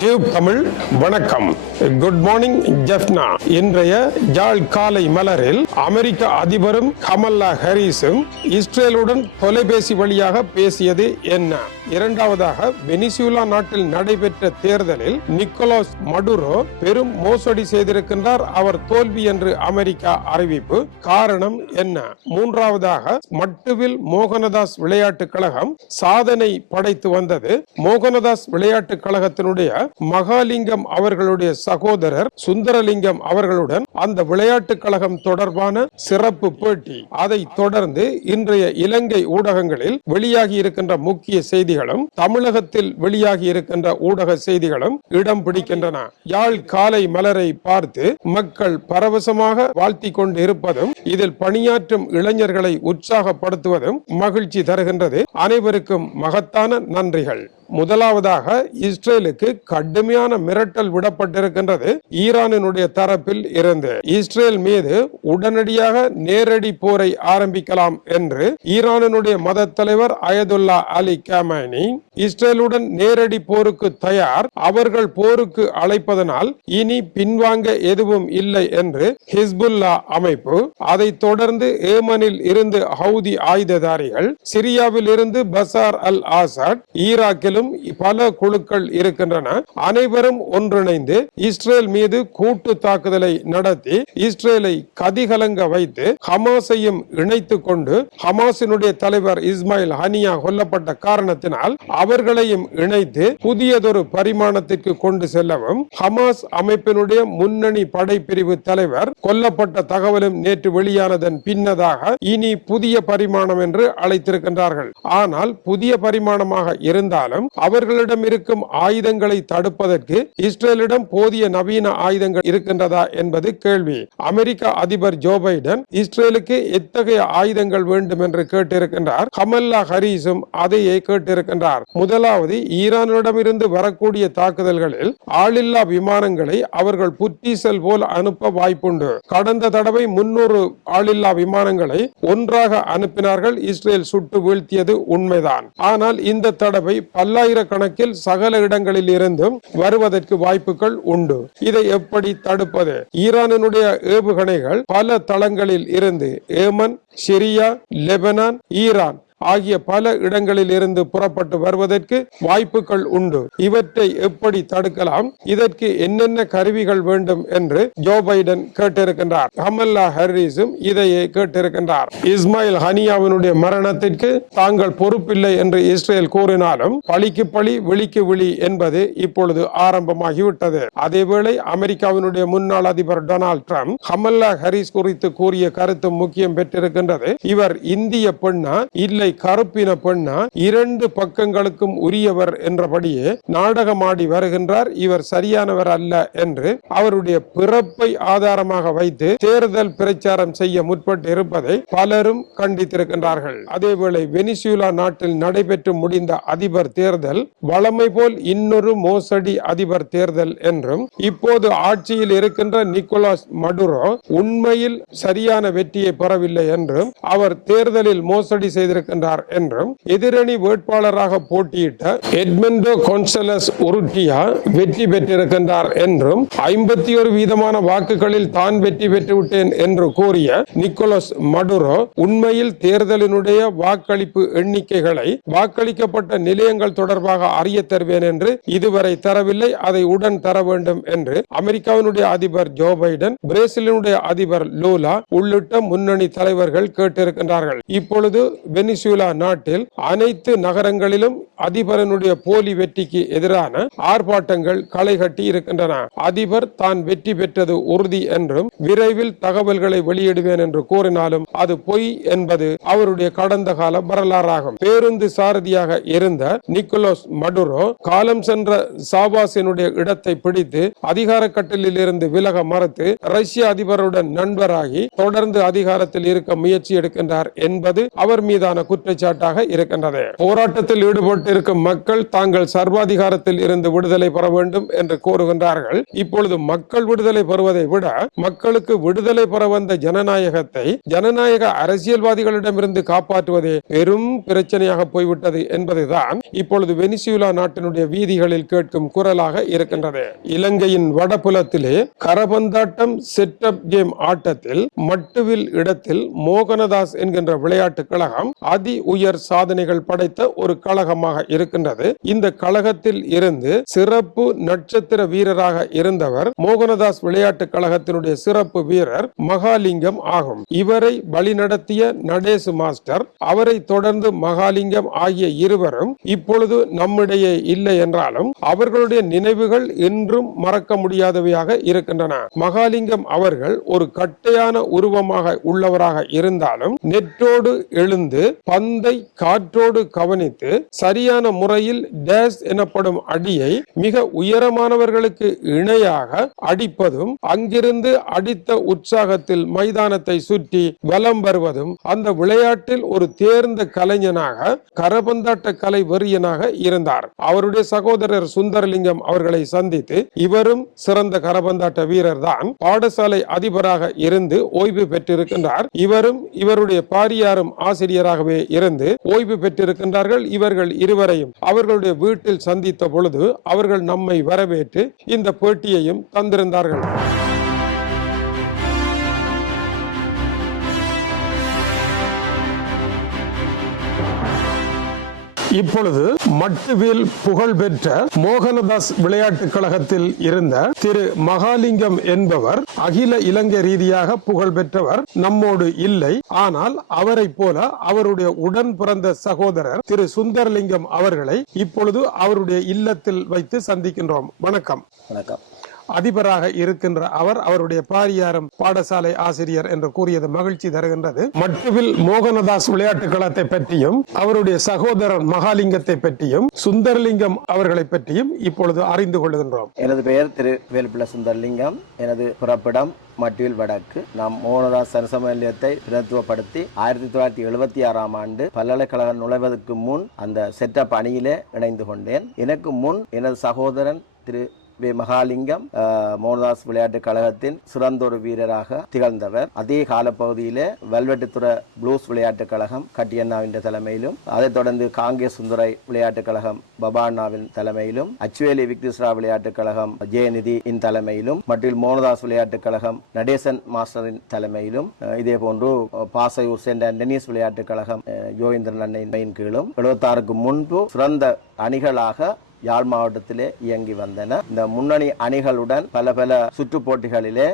Tube Tamil வணக்கம். Good morning Jaffna. இன்றைய யாழ் காலை மலரில் அமெரிக்க அதிபரும் கமல்லா ஹரிஸும் இஸ்ரேலுடன் தொலைபேசி வழியாக பேசியது என்ன? இரண்டாவதாக வெனிசுலா நாட்டில் நடைபெற்ற தேர்தலில் நிக்கோலாஸ் மடுரோ பெரும் மோசடி செய்திருக்கின்றார். அவர் தோல்வி என்று அமெரிக்கா அறிவிப்பு. காரணம் என்ன? மூன்றாவதாக மட்டுவில் மோகனதாஸ் விளையாட்டுக் கழகம் சாதனை படைத்து வந்தது. மோகனதாஸ் விளையாட்டுக் கழகத்தினுடைய மகாலிங்கம் அவர்களுடைய சகோதரர் சுந்தரலிங்கம் அவர்களுடன் அந்த விளையாட்டுக் கழகம் தொடர்பான சிறப்பு பேட்டி. அதை தொடர்ந்து இன்றைய இலங்கை ஊடகங்களில் வெளியாகி இருக்கின்ற முக்கிய செய்திகள் செய்திகளும் தமிழகத்தில் வெளியாகி இருக்கின்ற ஊடக செய்திகளும் இடம் பிடிக்கின்றன. யாழ் காலை மலரை பார்த்து மக்கள் பரவசமாக வாழ்த்தி கொண்டு இருப்பதும் இதில் பணியாற்றும் இளைஞர்களை உற்சாகப்படுத்துவதும் மகிழ்ச்சி தருகின்றது. அனைவருக்கும் மகத்தான நன்றிகள். முதலாவதாக இஸ்ரேலுக்கு கடுமையான மிரட்டல் விடப்பட்டிருக்கின்றது ஈரானினுடைய தரப்பில் இருந்து. இஸ்ரேல் மீது உடனடியாக நேரடி போரை ஆரம்பிக்கலாம் என்று ஈரானினுடைய மத தலைவர் அயதுல்லா அலி கேமானி இஸ்ரேலுடன் நேரடி போருக்கு தயார் அவர்கள் போருக்கு அழைப்பதனால் இனி பின்வாங்க எதுவும் இல்லை என்று ஹிஸ்புல்லா அமைப்பு அதைத் தொடர்ந்து ஏமனில் இருந்து ஹவுதி ஆயுததாரிகள் சிரியாவில் இருந்து பசார் அல் ஆசாட் ஈராக்கிலும் பல குழுக்கள் இருக்கின்றன. அனைவரும் ஒன்றிணைந்து இஸ்ரேல் மீது கூட்டு தாக்குதலை நடத்தி இஸ்ரேலை கதிகலங்க வைத்து ஹமாஸையும் இணைத்து கொண்டு ஹமாஸினுடைய தலைவர் இஸ்மாயில் ஹனியா கொல்லப்பட்ட காரணத்தினால் அவர்களையும் இணைத்து புதியதொரு பரிமாணத்திற்கு கொண்டு செல்லவும் ஹமாஸ் அமைப்பினுடைய முன்னணி படைப்பிரிவு தலைவர் கொல்லப்பட்ட தகவலும் நேற்று வெளியானதன் பின்னதாக இனி புதிய பரிமாணம் என்று அழைத்திருக்கின்றார்கள். ஆனால் புதிய பரிமாணமாக இருந்தாலும் அவர்களிடம் இருக்கும் ஆயுதங்களை தடுப்பதற்கு இஸ்ரேலிடம் போதிய நவீன ஆயுதங்கள் இருக்கின்றதா என்பது கேள்வி. அமெரிக்க அதிபர் ஜோ பைடன் இஸ்ரேலுக்கு எத்தகைய ஆயுதங்கள் வேண்டும் என்று கேட்டிருக்கின்றார்? கமல்லா ஹரீஸும் அதையே கேட்டிருக்கின்றார். முதலாவது ஈரானிடமிருந்து வரக்கூடிய தாக்குதல்களில் ஆளில்லா விமானங்களை அவர்கள் புத்தீசல் போல் அனுப்ப வாய்ப்புண்டு. கடந்த தடவை முன்னூறு ஆளில்லா விமானங்களை ஒன்றாக அனுப்பினார்கள். இஸ்ரேல் சுட்டு வீழ்த்தியது உண்மைதான். ஆனால் இந்த தடவை பல்ல பல்லாயிரக்கணக்கில் சகல இடங்களில் இருந்தும் வருவதற்கு வாய்ப்புகள் உண்டு. இதை எப்படி தடுப்பது? ஈரானினுடைய ஏவுகணைகள் பல தளங்களில் இருந்து ஏமன் சிரியா லெபனான் ஈரான் ஆகிய பல இடங்களில் இருந்து புறப்பட்டு வருவதற்கு வாய்ப்புகள் உண்டு. இவற்றை எப்படி தடுக்கலாம்? இதற்கு என்னென்ன கருவிகள் வேண்டும் என்று ஜோ பைடன் கேட்டிருக்கின்றார். கமல்லா ஹாரிஸும் இதையே கேட்டிருக்கின்றார். இஸ்மாயில் ஹனியாவினுடைய மரணத்திற்கு தாங்கள் பொறுப்பில்லை என்று இஸ்ரேல் கூறினாலும் பழிக்கு பழி விழிக்கு விழி என்பது இப்பொழுது ஆரம்பமாகிவிட்டது. அதேவேளை அமெரிக்காவினுடைய முன்னாள் அதிபர் டொனால்ட் ட்ரம்ப் கமல்லா ஹரிஸ் குறித்து கூறிய கருத்து முக்கியம் பெற்றிருக்கின்றது. இவர் இந்திய பெண்ணா? இல்லை தன்னை கருப்பின பெண்ணா இரண்டு பக்கங்களுக்கும் உரியவர் என்றபடியே நாடகமாடி வருகின்றார். இவர் சரியானவர் அல்ல என்று அவருடைய பிறப்பை ஆதாரமாக வைத்து தேர்தல் பிரச்சாரம் செய்ய முற்பட்டு இருப்பதை பலரும் கண்டித்திருக்கின்றார்கள். அதேவேளை வெனிசுலா நாட்டில் நடைபெற்று முடிந்த அதிபர் தேர்தல் வளமை போல் இன்னொரு மோசடி அதிபர் தேர்தல் என்றும் இப்போது ஆட்சியில் இருக்கின்ற நிக்கோலாஸ் மடுரோ உண்மையில் சரியான வெற்றியை பெறவில்லை என்றும் அவர் தேர்தலில் மோசடி செய்திருக்கின்ற செய்திருக்கின்றார் என்றும் எதிரணி வேட்பாளராக போட்டியிட்ட எட்மெண்டோ கொன்சலஸ் உருட்டியா வெற்றி பெற்றிருக்கின்றார் என்றும் ஐம்பத்தி ஒரு வீதமான வாக்குகளில் தான் வெற்றி பெற்றுவிட்டேன் என்று கூறிய நிக்கோலஸ் மடுரோ உண்மையில் தேர்தலினுடைய வாக்களிப்பு எண்ணிக்கைகளை வாக்களிக்கப்பட்ட நிலையங்கள் தொடர்பாக அறிய தருவேன் என்று இதுவரை தரவில்லை. அதை உடன் தர வேண்டும் என்று அமெரிக்காவினுடைய அதிபர் ஜோ பைடன் பிரேசிலினுடைய அதிபர் லூலா உள்ளிட்ட முன்னணி தலைவர்கள் கேட்டிருக்கின்றார்கள். இப்பொழுது வெனிசு வெனிசுலா நாட்டில் அனைத்து நகரங்களிலும் அதிபரனுடைய போலி வெற்றிக்கு எதிரான ஆர்ப்பாட்டங்கள் களை கட்டி இருக்கின்றன. அதிபர் தான் வெற்றி பெற்றது உறுதி என்றும் விரைவில் தகவல்களை வெளியிடுவேன் என்று கூறினாலும் அது பொய் என்பது அவருடைய கடந்த கால வரலாறாகும். பேருந்து சாரதியாக இருந்த நிக்கோலோஸ் மடுரோ காலம் சென்ற சாபாசினுடைய இடத்தை பிடித்து அதிகார கட்டலில் இருந்து விலக மறுத்து ரஷ்ய அதிபருடன் நண்பராகி தொடர்ந்து அதிகாரத்தில் இருக்க முயற்சி எடுக்கின்றார் என்பது அவர் மீதான குற்றச்சாட்டாக இருக்கின்றது. போராட்டத்தில் ஈடுபட்டிருக்கும் மக்கள் தாங்கள் சர்வாதிகாரத்தில் இருந்து விடுதலை பெற வேண்டும் என்று கோருகின்றார்கள் இப்பொழுது மக்கள் விடுதலை பெறுவதை விட மக்களுக்கு விடுதலை பெற வந்த ஜனநாயகத்தை ஜனநாயக அரசியல்வாதிகளிடமிருந்து காப்பாற்றுவதே பெரும் பிரச்சனையாக போய்விட்டது என்பதுதான் இப்பொழுது வெனிசுலா நாட்டினுடைய வீதிகளில் கேட்கும் குரலாக இருக்கின்றது. இலங்கையின் வடபுலத்திலே கரபந்தாட்டம் செட்டப் கேம் ஆட்டத்தில் மட்டுவில் இடத்தில் மோகனதாஸ் என்கின்ற விளையாட்டு கழகம் அதி அதி உயர் சாதனைகள் படைத்த ஒரு கழகமாக இருக்கின்றது. இந்த கழகத்தில் இருந்து சிறப்பு நட்சத்திர வீரராக இருந்தவர் மோகனதாஸ் விளையாட்டு கழகத்தினுடைய சிறப்பு வீரர் மகாலிங்கம் ஆகும். இவரை வழிநடத்திய நடேசு மாஸ்டர் அவரை தொடர்ந்து மகாலிங்கம் ஆகிய இருவரும் இப்பொழுது நம்மிடையே இல்லை என்றாலும் அவர்களுடைய நினைவுகள் என்றும் மறக்க முடியாதவையாக இருக்கின்றன. மகாலிங்கம் அவர்கள் ஒரு கட்டையான உருவமாக உள்ளவராக இருந்தாலும் நெற்றோடு எழுந்து பந்தை காற்றோடு கவனித்து சரியான முறையில் டேஸ் எனப்படும் அடியை மிக உயரமானவர்களுக்கு இணையாக அடிப்பதும் அங்கிருந்து அடித்த உற்சாகத்தில் மைதானத்தை சுற்றி வலம் வருவதும் அந்த விளையாட்டில் ஒரு தேர்ந்த கலைஞனாக கரபந்தாட்ட கலை வெறியனாக இருந்தார். அவருடைய சகோதரர் சுந்தரலிங்கம் அவர்களை சந்தித்து இவரும் சிறந்த கரபந்தாட்ட வீரர் தான் பாடசாலை அதிபராக இருந்து ஓய்வு பெற்றிருக்கின்றார். இவரும் இவருடைய பாரியாரும் ஆசிரியராகவே இருந்து ஓய்வு பெற்றிருக்கின்றார்கள் இவர்கள் இருவரையும். அவர்களுடைய வீட்டில் சந்தித்த பொழுது அவர்கள் நம்மை வரவேற்று இந்த பேட்டியையும் தந்திருந்தார்கள். இப்பொழுது மட்டுவில் புகழ்பெற்ற மோகனதாஸ் விளையாட்டுக் கழகத்தில் இருந்த திரு மகாலிங்கம் என்பவர் அகில இலங்கை ரீதியாக புகழ் பெற்றவர் நம்மோடு இல்லை. ஆனால் அவரை போல அவருடைய உடன் பிறந்த சகோதரர் திரு சுந்தரலிங்கம் அவர்களை இப்பொழுது அவருடைய இல்லத்தில் வைத்து சந்திக்கின்றோம். வணக்கம். வணக்கம். அதிபராக இருக்கின்ற அவர் அவருடைய பாரியாரம் பாடசாலை ஆசிரியர் என்று கூறியது மகிழ்ச்சி தருகின்றது. மட்டுவில் மோகனதாஸ் விளையாட்டு களத்தை பற்றியும் அவருடைய சகோதரர் மகாலிங்கத்தை பற்றியும் சுந்தரலிங்கம் அவர்களை பற்றியும் இப்பொழுது அறிந்து கொள்கின்றோம். எனது பெயர் திரு வேலுப்பிள்ள சுந்தரலிங்கம். எனது புறப்படம் மட்டியில் வடக்கு. நாம் மோகனதாஸ் சரசம பிரதித்துவப்படுத்தி ஆயிரத்தி தொள்ளாயிரத்தி எழுபத்தி ஆறாம் ஆண்டு பல்கலைக்கழகம் நுழைவதற்கு முன் அந்த செட்டப் அணியிலே இணைந்து கொண்டேன். எனக்கு முன் எனது சகோதரன் திரு வே மகாலிங்கம் அஹ், மோகனதாஸ் விளையாட்டுக் கழகத்தின் சிறந்த ஒரு வீரராக திகழ்ந்தவர். அதே காலப்பகுதியிலே வல்வெட்டுத்துறை ப்ளூஸ் விளையாட்டுக் கழகம் கட்டியண்ணாவின் தலைமையிலும் அதைத் தொடர்ந்து காங்கேஸ் சுந்தரை விளையாட்டுக் கழகம் பபாண்ணாவின் தலைமையிலும் அச்சுவேலி விக்னேஸ்வரா விளையாட்டுக் கழகம் ஜெயநிதி இன் தலைமையிலும் மற்றும் மோகனதாஸ் விளையாட்டுக் கழகம் நடேசன் மாஸ்டரின் தலைமையிலும் இதே போன்று பாசையூர் சென்ற டென்னிஸ் விளையாட்டுக் கழகம் யோகேந்திரன் அண்ணையின் கீழும் எழுபத்தாறுக்கு முன்பு சிறந்த அணிகளாக யாழ் மாவட்டத்திலே இயங்கி வந்தன. இந்த முன்னணி அணிகளுடன் பல பல சுற்று போட்டிகளிலே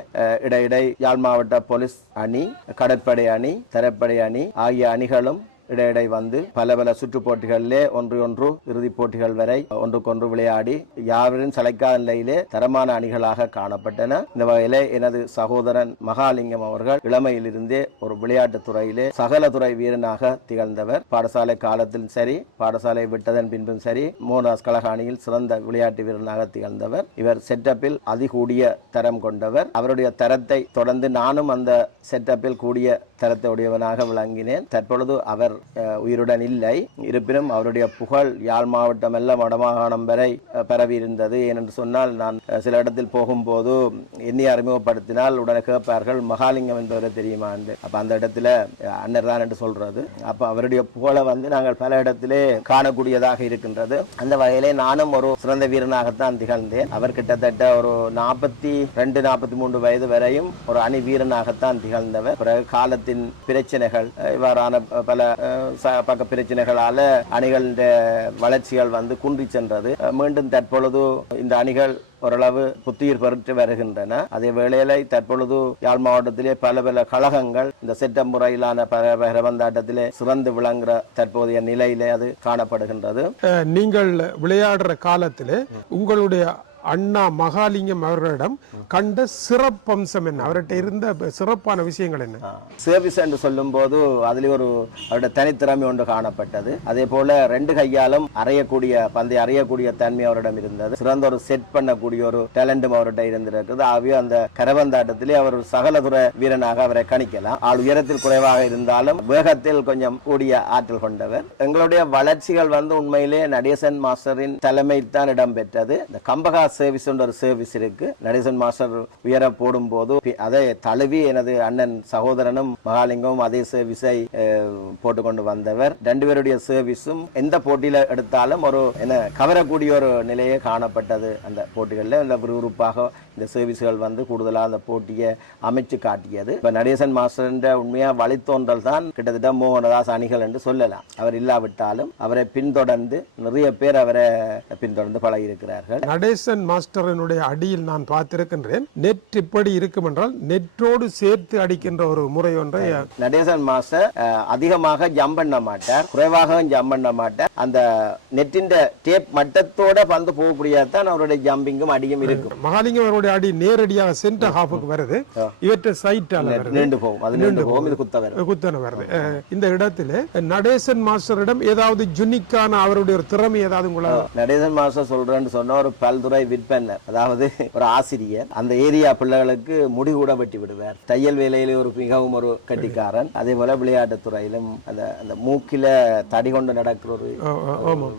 இடையிடை யாழ் மாவட்ட போலீஸ் அணி கடற்படை அணி தரப்படை அணி ஆகிய அணிகளும் இடையிடை வந்து பல பல சுற்று போட்டிகளிலே ஒன்று ஒன்று இறுதிப் போட்டிகள் வரை ஒன்றுக்கொன்று விளையாடி யாவரும் சளைக்காத நிலையிலே தரமான அணிகளாக காணப்பட்டன. இந்த வகையிலே எனது சகோதரன் மகாலிங்கம் அவர்கள் இளமையிலிருந்தே ஒரு விளையாட்டு துறையிலே சகல துறை வீரனாக திகழ்ந்தவர். பாடசாலை காலத்திலும் சரி பாடசாலை விட்டதன் பின்பும் சரி மோகன்தாஸ் கழக அணியில் சிறந்த விளையாட்டு வீரனாக திகழ்ந்தவர். இவர் செட்டப்பில் அதிகூடிய தரம் கொண்டவர். அவருடைய தரத்தை தொடர்ந்து நானும் அந்த செட்டப்பில் கூடிய தரத்தை உடையவனாக விளங்கினேன். தற்பொழுது அவர் உயிருடன் இல்லை. இருப்பினும் அவருடைய புகழ் யாழ் மாவட்டம் எல்லாம் வடமாகாணம் வரை பரவி இருந்தது ஏனென்று சொன்னால் நான் சில இடத்தில் போகும்போது என்னை அறிமுகப்படுத்தினால் உடனே கேட்பார்கள் மகாலிங்கம் என்பவரை தெரியுமா என்று. அப்போ அந்த இடத்துல அன்னர் தான் என்று சொல்றது. அப்போ அவருடைய புகழை வந்து நாங்கள் பல இடத்திலே காணக்கூடியதாக இருக்கின்றது. அந்த வகையிலே நானும் ஒரு சிறந்த வீரனாகத்தான் திகழ்ந்தேன். அவர் கிட்டத்தட்ட ஒரு நாற்பத்தி ரெண்டு நாற்பத்தி மூன்று வயது வரையும் ஒரு அணி வீரனாகத்தான் திகழ்ந்தவர். பிறகு காலத்தின் பிரச்சனைகள் இவ்வாறான பல பக்க பிரச்சனைகளால் அணிகளின் வளர்ச்சிகள் வந்து குன்றி சென்றது. மீண்டும் தற்பொழுது இந்த அணிகள் ஓரளவு புத்துயிர் பெற்று வருகின்றன. அதே வேளையில தற்பொழுது யாழ் மாவட்டத்திலே பல பல கழகங்கள் இந்த செட்ட முறையிலான பிரபந்தாட்டத்திலே சிறந்து விளங்குற தற்போதைய நிலையிலே அது காணப்படுகின்றது. நீங்கள் விளையாடுற காலத்திலே உங்களுடைய அண்ணா மகாலிங்கம் அவர்களிடம் கண்ட சிறப்பம்சம் என்ன? அவர்கிட்ட இருந்த சிறப்பான விஷயங்கள் என்ன? சர்வீஸ் என்று சொல்லும்போது அதுல ஒரு அவருடைய தனித்திறமை ஒன்று காணப்பட்டது. அதே போல ரெண்டு கையாலும் அறையக்கூடிய பந்தை அறையக்கூடிய தன்மை அவரிடம் இருந்தது. சிறந்த ஒரு செட் பண்ணக்கூடிய ஒரு டேலண்டும் அவர்கிட்ட இருந்திருக்குது. ஆகவே அந்த கரவந்தாட்டத்திலே அவர் சகலதுர வீரனாக அவரை கணிக்கலாம். ஆள் உயரத்தில் குறைவாக இருந்தாலும் வேகத்தில் கொஞ்சம் கூடிய ஆற்றல் கொண்டவர். எங்களுடைய வளர்ச்சிகள் வந்து உண்மையிலே நடேசன் மாஸ்டரின் தலைமை தான் இடம்பெற்றது. இந்த கம்பகா சர்வீஸ் ஒரு சர்வீஸ் இருக்கு. நடேசன் மாஸ்டர் உயர போடும்போது அதை தழுவி எனது அண்ணன் சகோதரனும் மகாலிங்கமும் அதே சர்வீஸை போட்டுக்கொண்டு வந்தவர். ரெண்டு பேருடைய சர்வீஸும் எந்த போட்டியில் எடுத்தாலும் ஒரு என்ன கவரக்கூடிய ஒரு நிலையே காணப்பட்டது அந்த போட்டிகளில். இந்த விறுவிறுப்பாக இந்த சர்வீஸ்கள் வந்து கூடுதலாக அந்த போட்டியை அமைச்சு காட்டியது. இப்போ நடேசன் மாஸ்டர்ன்ற உண்மையாக வழித்தோன்றல் தான் கிட்டத்தட்ட மோகனதாஸ் அணிகள் என்று சொல்லலாம். அவர் இல்லாவிட்டாலும் அவரை பின்தொடர்ந்து நிறைய பேர் அவரை பின்தொடர்ந்து பழகியிருக்கிறார்கள். நடேசன் மாஸ்டரனுடைய அடியில் நான் பார்த்திருக்கின்றேன். நெட் இப்படி இருக்கும் என்றால் நெற்றோடு சேர்த்து அடிக்கின்ற ஒரு முறை ஒன்றை நடேசன் மாஸ்டர் அதிகமாக ஜம்ப் பண்ண மாட்டார் குறைவாகவும் ஜம்ப் பண்ண மாட்டார். அந்த நெட்டின் டேப் மட்டத்தோட பந்து போகக்கூடியதான் அவருடைய ஜம்பிங்கும் அடியும் இருக்கும். மகாலிங்கம் அவருடைய அடி நேரடியாக சென்டர் ஹாஃபுக்கு வருது. இவற்றை சைட்டால நீண்டு போகும். அது நீண்டு போகும். இது குத்த குத்தன வருது. இந்த இடத்துல நடேசன் மாஸ்டரிடம் ஏதாவது ஜுனிக்கான அவருடைய ஒரு திறமை ஏதாவது நடேசன் மாஸ்டர் சொல்றேன்னு சொன்ன ஒரு பல்துறை விற்பனர் அதாவது ஒரு ஆசிரியர் அந்த ஏரியா பிள்ளைகளுக்கு முடி கூட வெட்டி விடுவார். தையல் வேலையிலே ஒரு மிகவும் ஒரு கட்டிக்காரன். அதே போல விளையாட்டு துறையிலும் அந்த அந்த மூக்கில தடி கொண்டு நடக்கிற ஒரு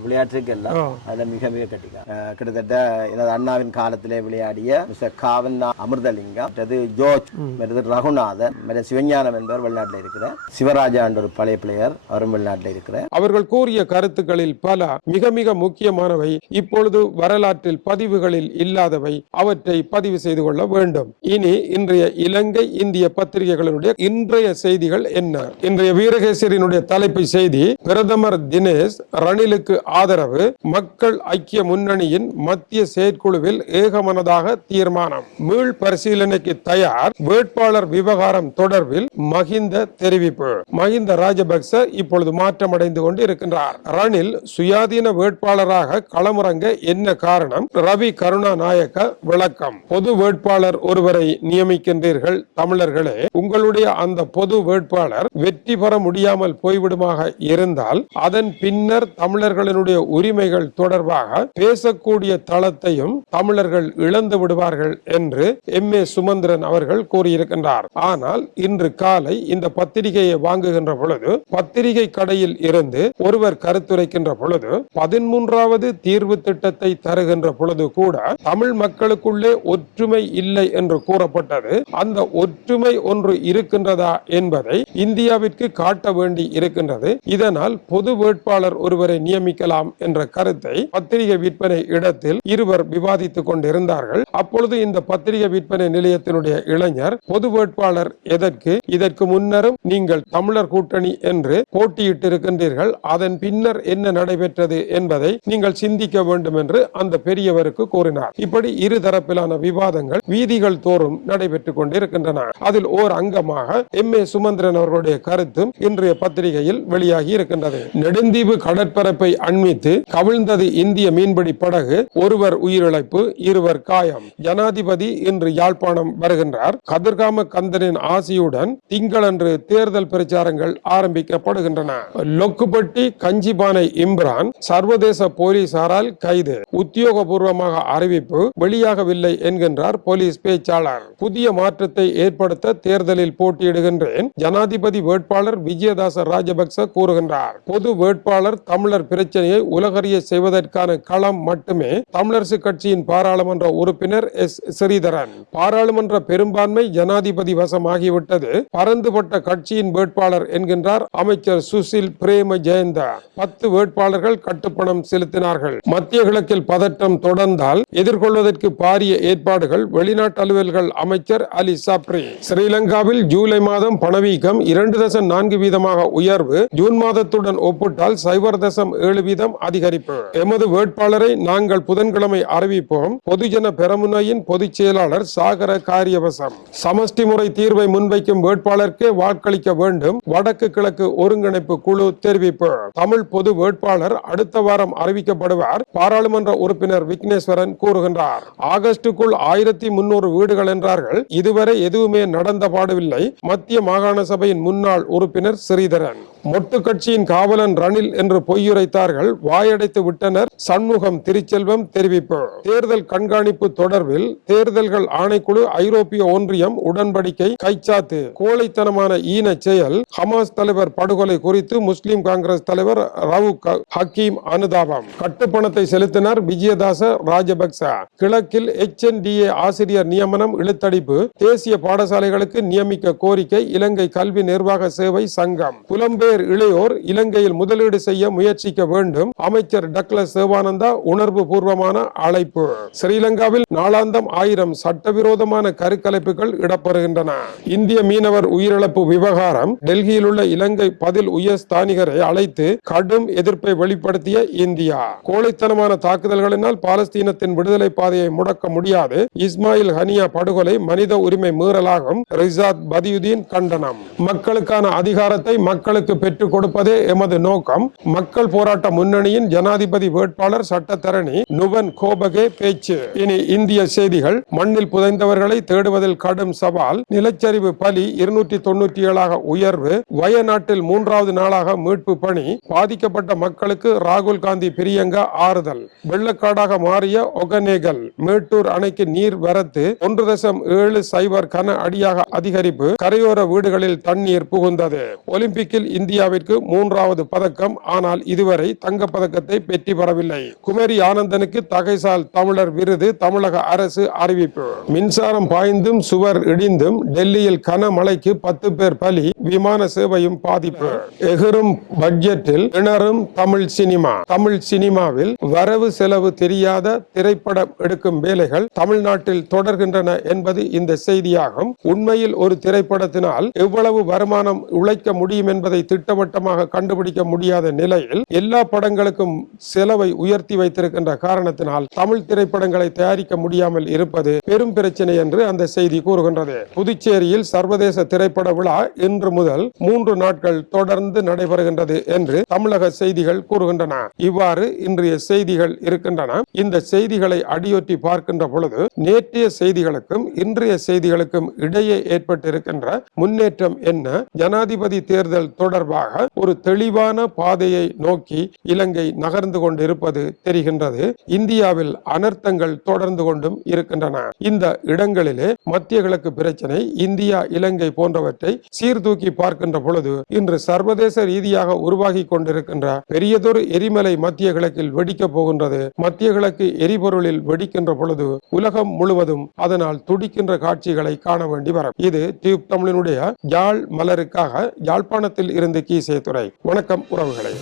விளையாட்டுக்கு எல்லாம் அதுல மிக மிக கட்டிக்காரன். கிட்டத்தட்ட எனது அண்ணாவின் காலத்திலே விளையாடிய மிஸ்டர் காவன்னா அமிர்தலிங்கம் மற்றது ஜோர்ஜ் மற்றது ரகுநாதன் மற்ற சிவஞானம் என்பவர் வெளிநாட்டில் இருக்கிறார். சிவராஜா என்ற ஒரு பழைய பிளேயர் அவரும் வெளிநாட்டில் இருக்கிறார். அவர்கள் கூறிய கருத்துக்களில் பல மிக மிக முக்கியமானவை. இப்பொழுது வரலாற்றில் பதிவுகளில் இல்லாதவை அவற்றை பதிவு செய்து கொள்ள வேண்டும். இனி இன்றைய இலங்கை இந்திய பத்திரிகைகளுடைய இன்றைய செய்திகள் என்ன? இன்றைய வீரகேசரியினுடைய தலைப்பு செய்தி பிரதமர் தினேஷ் ரணிலுக்கு ஆதரவு மக்கள் ஐக்கிய முன்னணியின் மத்திய செயற்குழுவில் ஏகமனதாக தீர்மானம். மீள் பரிசீலனைக்கு தயார் வேட்பாளர் விவகாரம் தொடர்பில் மஹிந்த தெரிவிப்பு. மஹிந்த ராஜபக்ச இப்பொழுது மாற்றமடைந்து கொண்டு இருக்கின்றார் ரணில் சுயாதீன வேட்பாளராக களமிறங்க என்ன காரணம்? ரவி கருணாநாயக்க விளக்கம். பொது வேட்பாளர் ஒருவரை நியமிக்கின்றீர்கள் தமிழர்களே உங்களுடைய அந்த பொது வேட்பாளர் வெற்றி பெற முடியாமல் போய்விடுமாக இருந்தால் அதன் பின்னர் தமிழர்களினுடைய உரிமைகள் தொடர்பாக பேசக்கூடிய தளத்தையும் தமிழர்கள் இழந்து விடுவார்கள் என்று எம். ஏ. சுமந்திரன் அவர்கள் கூறியிருக்கின்றார். ஆனால் இன்று காலை இந்த பத்திரிகையை வாங்குகின்ற பொழுது பத்திரிகை கடையில் இருந்து ஒருவர் கருத்துரைக்கின்ற பொழுது பதிமூன்றாவது தீர்வு திட்டத்தை தருகின்ற பொழுது கூட தமிழ் மக்களுக்குள்ளே ஒற்றுமை இல்லை என்று கூறப்பட்டது. அந்த ஒற்றுமை ஒன்று இருக்கின்றதா என்பதை இந்தியாவிற்கு காட்ட வேண்டி இருக்கின்றது. இதனால் பொது வேட்பாளர் ஒருவரை நியமிக்கலாம் என்ற கருத்தை பத்திரிகை விற்பனை இடத்தில் இருவர் விவாதித்துக் கொண்டிருந்தார்கள். அப்பொழுது இந்த பத்திரிகை விற்பனை நிலையத்தினுடைய இளைஞர் பொது வேட்பாளர் எதற்கு? இதற்கு முன்னரும் நீங்கள் தமிழர் கூட்டணி என்று போட்டியிட்டிருக்கின்றீர்கள். அதன் பின்னர் என்ன நடைபெற்றது என்பதை நீங்கள் சிந்திக்க வேண்டும் என்று அந்த பெரியவருக்கு கூறினார். இப்படி இரு தரப்பிலான விவாதங்கள் வீதிகள் தோறும் நடைபெற்றுக் கொண்டிருக்கின்றன. அதில் ஓர் அங்கமாக எம். ஏ. சுமந்திரன் அவர்களுடைய கருத்தும் இன்றைய பத்திரிகையில் வெளியாகி இருக்கின்றது. நெடுந்தீவு கடற்பரப்பை அண்மித்து கவிழ்ந்தது இந்திய மீன்பிடி படகு ஒருவர் உயிரிழப்பு இருவர் காயம். ஜனாதிபதி இன்று யாழ்ப்பாணம் வருகின்றார். கதிர்காம கந்தனின் ஆசியுடன் திங்களன்று தேர்தல் பிரச்சாரங்கள் ஆரம்பிக்கப்படுகின்றன. லொக்குப்பட்டி கஞ்சிபானை இம்ரான் சர்வதேச போலீசாரால் கைது. உத்தியோகபூர்வமாக அறிவிப்பு வெளியாகவில்லை என்கின்றார் போலீஸ் பேச்சாளர். புதிய மாற்றத்தை ஏற்படுத்த தேர்தலில் போட்டியிடுகின்றேன் ஜனாதிபதி வேட்பாளர் விஜயதாச ராஜபக்ச கூறுகின்றார். பொது வேட்பாளர் தமிழர் பிரச்சனையை உலகறிய செய்வதற்கான களம் மட்டுமே தமிழரசு கட்சியின் பாராளுமன்ற உறுப்பினர் எஸ். ஸ்ரீதரன். பாராளுமன்ற பெரும்பான்மை ஜனாதிபதி வசமாகிவிட்டது பரந்துபட்ட கட்சியின் வேட்பாளர் என்கின்றார் அமைச்சர் சுசில் பிரேம ஜெயந்த பத்து வேட்பாளர்கள் கட்டுப்பணம் செலுத்தினார்கள். மத்திய கிழக்கில் பதற்றம் தொடர்ந்தால் எதிர்கொள்வதற்கு பாரிய ஏற்பாடுகள் வெளிநாட்டு அலுவல்கள் அமைச்சர் அலி சாப்ரி. ஸ்ரீலங்காவில் ஜூலை மாதம் பணவீக்கம் இரண்டு தசம் நான்கு வீதமாக உயர்வு ஜூன் மாதத்துடன் ஒப்பிட்டால் சைபர் தசம் ஏழு வீதம் அதிகரிப்பு. எமது வேட்பாளரை நாங்கள் புதன்கிழமை அறிவிப்போம். பொதுஜன பெரமுனையின் பொதுச் செயலாளர் சாகர காரியவசம். சமஷ்டி முறை தீர்வை முன்வைக்கும் வேட்பாளருக்கே வாக்களிக்க வேண்டும். வடக்கு கிழக்கு ஒருங்கிணைப்பு குழு தெரிவிப்பு. தமிழ் பொது வேட்பாளர் அடுத்த வாரம் அறிவிக்கப்படுவார். பாராளுமன்ற உறுப்பினர் விக்னேஸ்வர் ஸ்ரீதரன் கூறுகின்றார். ஆகஸ்டுக்குள் ஆயிரத்தி முன்னூறு வீடுகள் என்றார்கள். இதுவரை எதுவுமே நடந்த பாடவில்லை மத்திய மாகாண சபையின் முன்னாள் உறுப்பினர் ஸ்ரீதரன். மொட்டு கட்சியின் காவலன் ரணில் என்று பொய்யுரைத்தார்கள். வாயடைத்து விட்டனர். சண்முகம் திருச்செல்வம் தெரிவிப்பு. தேர்தல் கண்காணிப்பு தொடர்பில் தேர்தல்கள் ஆணைக்குழு ஐரோப்பிய ஒன்றியம் உடன்படிக்கை கைச்சாத்து. கோழைத்தனமான ஈன செயல் ஹமாஸ் தலைவர் படுகொலை குறித்து முஸ்லிம் காங்கிரஸ் தலைவர் ரவுக் ஹக்கீம் அனுதாபம். கட்டுப்பணத்தை செலுத்தினார் விஜயதாச ராஜபக்ச. கிழக்கில் எச்என்டிஏ ஆசிரியர் நியமனம் இழுத்தடிப்பு. தேசிய பாடசாலைகளுக்கு நியமிக்க கோரிக்கை இலங்கை கல்வி நிர்வாக சேவை சங்கம். புலம்பெயர் இளையோர் இலங்கையில் முதலீடு செய்ய முயற்சிக்க வேண்டும். அமைச்சர் டக்ளஸ் தேவானந்தா உணர்வு பூர்வமான அழைப்பு. ஸ்ரீலங்காவில் நாளாந்தம் ஆயிரம் சட்டவிரோதமான கருக்கலைப்புகள் இடம்பெறுகின்றன. இந்திய மீனவர் உயிரிழப்பு விவகாரம் டெல்லியில் உள்ள இலங்கை பதில் உயர்ஸ்தானிகரை அழைத்து கடும் எதிர்ப்பை வெளிப்படுத்திய இந்தியா. கோழைத்தனமான தாக்குதல்களினால் பாலஸ்தீனத்தின் விடுதலை பாதையை முடக்க முடியாது. இஸ்மாயில் ஹனியா படுகொலை மனித உரிமை மீறலாகும். ரிசாத் பதியுதீன் கண்டனம். மக்களுக்கான அதிகாரத்தை மக்களுக்கு பெற்றுக் கொடுப்பதே எமது நோக்கம். மக்கள் போராட்ட முன்னணியின் ஜனாதிபதி வேட்பாளர் சட்டத்தரணி நுவன் கோபகே பேச்சு. இனி இந்திய செய்திகள். மண்ணில் புதைந்தவர்களை தேடுவதில் கடும் சவால். நிலச்சரிவு பலி இருநூற்றி தொன்னூற்றி ஏழாக உயர்வு. வயநாட்டில் மூன்றாவது நாளாக மீட்பு பணி. பாதிக்கப்பட்ட மக்களுக்கு ராகுல் காந்தி பிரியங்கா ஆறுதல். வெள்ளக்காடாக மாறிய ஒகனேகல். மேட்டூர் அணைக்கு நீர் வரத்து. ஒன்று தசம் ஏழு சைபர் கன அடியாக அதிகரிப்பு. கரையோர வீடுகளில் தண்ணீர் புகுந்தது. ஒலிம்பிக்கில் இந்தியாவிற்கு மூன்றாவது பதக்கம். ஆனால் இதுவரை தங்க பதக்கத்தை வெற்றி பெறவில்லை. குமரி ஆனந்தனுக்கு தகைசால் தமிழர் விருது தமிழக அரசு அறிவிப்பு. மின்சாரம் பாய்ந்தும் சுவர் இடிந்தும் டெல்லியில் கனமழைக்கு பத்து பேர் பலி. விமான சேவையும் பாதிப்பு. எகிரும் பட்ஜெட்டில் இணரும் தமிழ் சினிமா. தமிழ் சினிமாவில் வரவு செலவு தெரியாத திரைப்படம் எடுக்கும் வேலைகள் தமிழ்நாட்டில் தொடர்கின்றன என்பது இந்த செய்தியாகும். உண்மையில் ஒரு திரைப்படத்தினால் எவ்வளவு வருமானம் உழைக்க முடியும் என்பதை திட்டவட்டமாக கண்டுபிடிக்க முடியாத நிலையில் எல்லா படங்களுக்கும் செலவை உயர்த்தி வைத்திருக்கின்ற காரணத்தினால் தமிழ் திரைப்படங்களை தயாரிக்க முடியாமல் இருப்பது பெரும் பிரச்சனை என்று அந்த செய்தி கூறுகின்றது. புதுச்சேரியில் சர்வதேச திரைப்பட விழா இன்று முதல் மூன்று நாட்கள் தொடர்ந்து நடைபெறுகின்றது என்று தமிழக செய்திகள் கூறுகின்றன. இவ்வாறு இன்றைய செய்திகள் இருக்கின்றன. இந்த செய்திகளை அடியொற்றி பார்க்கின்ற பொழுது நேற்றைய செய்திகளுக்கும் இன்றைய செய்திகளுக்கும் இடையே ஏற்பட்டிருக்கின்ற முன்னேற்றம் என்ன? ஜனாதிபதி தேர்தல் தொடர்பாக ஒரு தெளிவான பாதையை நோக்கி இலங்கை நகர்ந்து கொண்டிருப்பது தெரிகின்றது. இந்தியாவில் அனர்த்தங்கள் தொடர்ந்து கொண்டும் இருக்கின்றன. இந்த இடங்களிலே மத்திய கிழக்கு பிரச்சனை இந்தியா இலங்கை போன்றவற்றை சீர்தூக்கி பார்க்கின்ற பொழுது இன்று சர்வதேச ரீதியாக உருவாகி கொண்டிருக்கின்ற பெரியதொரு எரிமலை மத்திய கிழக்கில் வெடிக்கப் போகின்றது. மத்திய கிழக்கு எரிபொருளில் வெடிக்கின்ற பொழுது உலகம் முழுவதும் அதனால் துடிக்கின்ற காட்சிகளை காண வேண்டி வரும். இது டியூப் தமிழனுடைய யாழ் மலருக்காக யாழ்ப்பாணத்தில் இருந்து கீசே துறை வணக்கம் உறவுகளே.